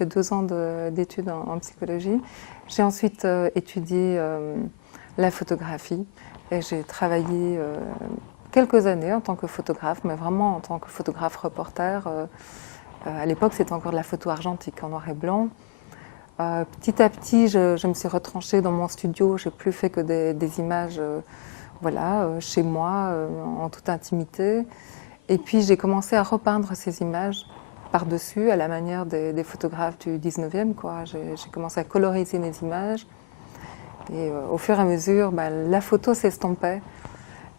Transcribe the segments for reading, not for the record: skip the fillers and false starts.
fait 2 ans d'études en psychologie. J'ai ensuite étudié la photographie et j'ai travaillé quelques années en tant que photographe, mais vraiment en tant que photographe reporter. À l'époque, c'était encore de la photo argentique en noir et blanc. Petit à petit, je me suis retranchée dans mon studio. J'ai plus fait que des images chez moi, en toute intimité. Et puis, j'ai commencé à repeindre ces images par-dessus, à la manière des photographes du 19e, quoi. J'ai commencé à coloriser mes images. Et au fur et à mesure, la photo s'estompait.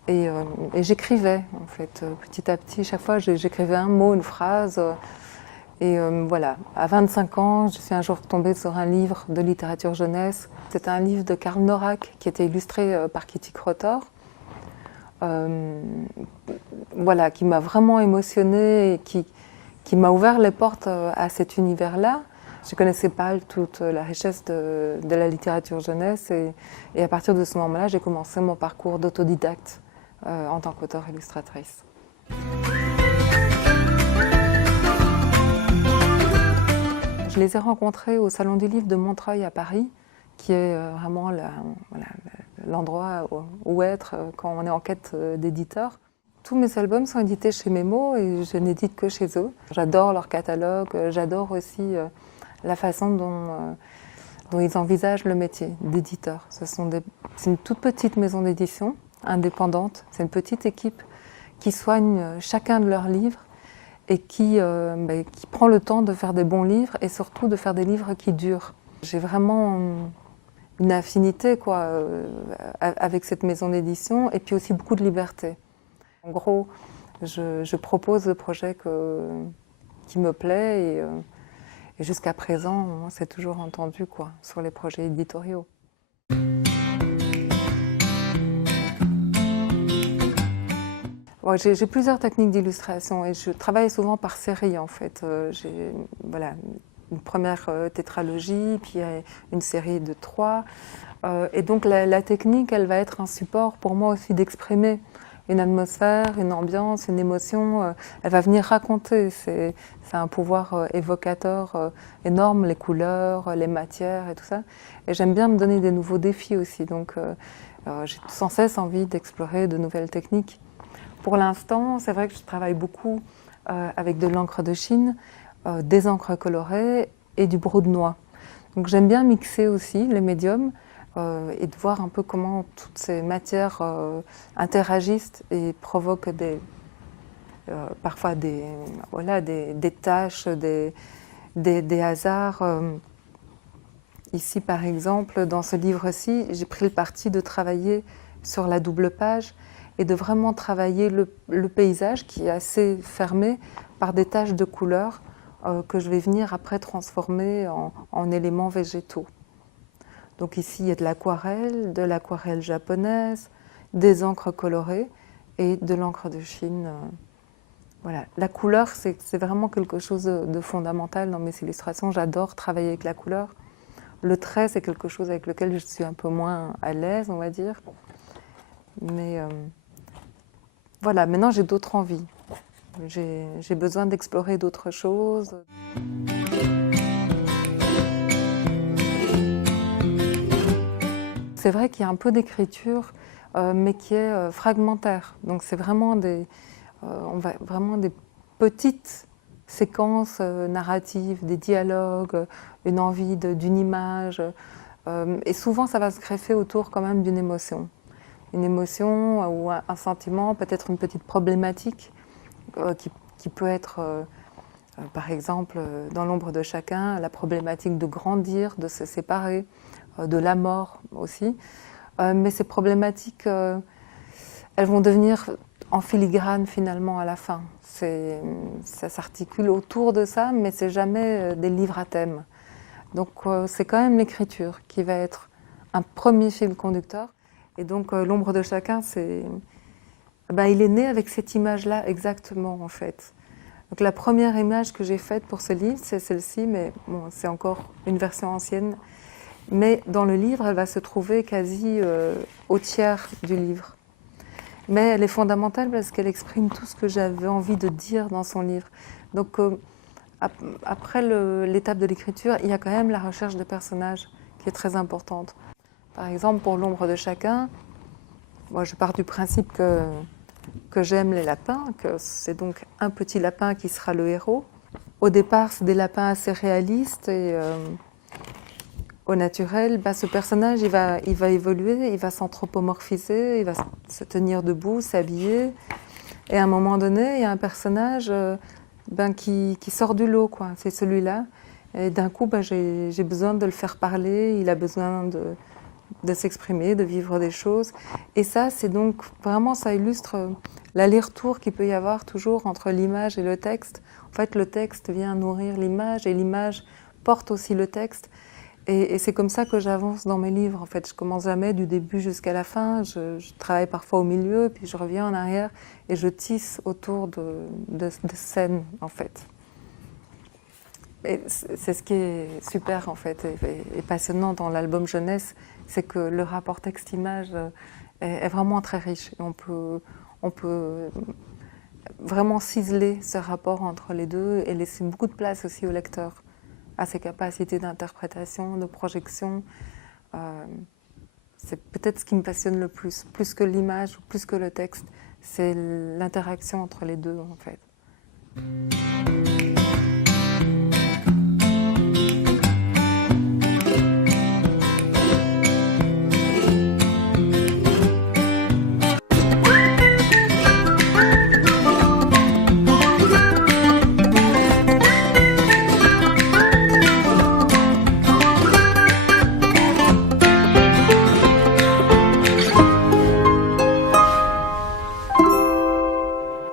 Et j'écrivais, en fait, petit à petit. Chaque fois, j'écrivais un mot, une phrase. Et voilà, à 25 ans, je suis un jour tombée sur un livre de littérature jeunesse. C'était un livre de Karl Norak qui était illustré par Kitty Crotor. Voilà, qui m'a vraiment émotionnée et qui m'a ouvert les portes à cet univers-là. Je ne connaissais pas toute la richesse de la littérature jeunesse et à partir de ce moment-là, j'ai commencé mon parcours d'autodidacte en tant qu'auteure-illustratrice. Je les ai rencontrés au Salon du Livre de Montreuil à Paris, qui est vraiment l'endroit où être quand on est en quête d'éditeurs. Tous mes albums sont édités chez Memo et je n'édite que chez eux. J'adore leur catalogue, j'adore aussi la façon dont ils envisagent le métier d'éditeur. C'est une toute petite maison d'édition, indépendante. C'est une petite équipe qui soigne chacun de leurs livres et qui prend le temps de faire des bons livres et surtout de faire des livres qui durent. J'ai vraiment une affinité avec cette maison d'édition et puis aussi beaucoup de liberté. En gros, je propose le projet qui me plaît et jusqu'à présent, on s'est toujours entendu sur les projets éditoriaux. Bon, j'ai plusieurs techniques d'illustration et je travaille souvent par série en fait. J'ai une première tétralogie, puis une série de 3. Et donc la technique, elle va être un support pour moi aussi d'exprimer une atmosphère, une ambiance, une émotion. Elle va venir raconter. C'est un pouvoir évocateur énorme, les couleurs, les matières et tout ça. Et j'aime bien me donner des nouveaux défis aussi. Donc j'ai sans cesse envie d'explorer de nouvelles techniques. Pour l'instant, c'est vrai que je travaille beaucoup avec de l'encre de Chine, des encres colorées et du brut de noix. Donc j'aime bien mixer aussi les médiums et de voir un peu comment toutes ces matières interagissent et provoquent parfois des taches, des hasards. Ici, par exemple, dans ce livre-ci, j'ai pris le parti de travailler sur la double page et de vraiment travailler le paysage qui est assez fermé par des taches de couleurs que je vais venir après transformer en éléments végétaux. Donc ici, il y a de l'aquarelle japonaise, des encres colorées et de l'encre de Chine. Voilà. La couleur, c'est vraiment quelque chose de fondamental dans mes illustrations. J'adore travailler avec la couleur. Le trait, c'est quelque chose avec lequel je suis un peu moins à l'aise, on va dire. Mais voilà, maintenant j'ai d'autres envies. J'ai besoin d'explorer d'autres choses. C'est vrai qu'il y a un peu d'écriture, mais qui est fragmentaire. Donc c'est vraiment des petites séquences narratives, des dialogues, une envie d'une image. Et souvent, ça va se greffer autour quand même d'une émotion. Une émotion ou un sentiment, peut-être une petite problématique qui peut être, par exemple, dans l'ombre de chacun, la problématique de grandir, de se séparer, de la mort aussi. Mais ces problématiques, elles vont devenir en filigrane finalement à la fin. Ça s'articule autour de ça, mais c'est jamais des livres à thème. Donc c'est quand même l'écriture qui va être un premier fil conducteur. Et donc l'ombre de chacun, il est né avec cette image-là exactement en fait. Donc la première image que j'ai faite pour ce livre, c'est celle-ci, mais bon, c'est encore une version ancienne. Mais dans le livre, elle va se trouver quasi au tiers du livre. Mais elle est fondamentale parce qu'elle exprime tout ce que j'avais envie de dire dans son livre. Donc Après l'étape de l'écriture, il y a quand même la recherche des personnages qui est très importante. Par exemple, pour l'ombre de chacun, moi je pars du principe que j'aime les lapins, que c'est donc un petit lapin qui sera le héros. Au départ, c'est des lapins assez réalistes et au naturel, ce personnage il va évoluer, il va s'anthropomorphiser, il va se tenir debout, s'habiller. Et à un moment donné, il y a un personnage qui sort du lot, quoi. C'est celui-là. Et d'un coup, j'ai besoin de le faire parler, il a besoin de s'exprimer, de vivre des choses. Et ça, c'est donc vraiment, ça illustre l'aller-retour qu'il peut y avoir toujours entre l'image et le texte. En fait, le texte vient nourrir l'image et l'image porte aussi le texte. Et c'est comme ça que j'avance dans mes livres. En fait, je commence jamais du début jusqu'à la fin. Je travaille parfois au milieu, puis je reviens en arrière et je tisse autour de scènes, en fait. Et c'est ce qui est super, en fait, et passionnant dans l'album jeunesse, c'est que le rapport texte-image est vraiment très riche. Et on peut vraiment ciseler ce rapport entre les deux et laisser beaucoup de place aussi au lecteur, à ses capacités d'interprétation, de projection. C'est peut-être ce qui me passionne le plus que l'image, plus que le texte, c'est l'interaction entre les deux, en fait.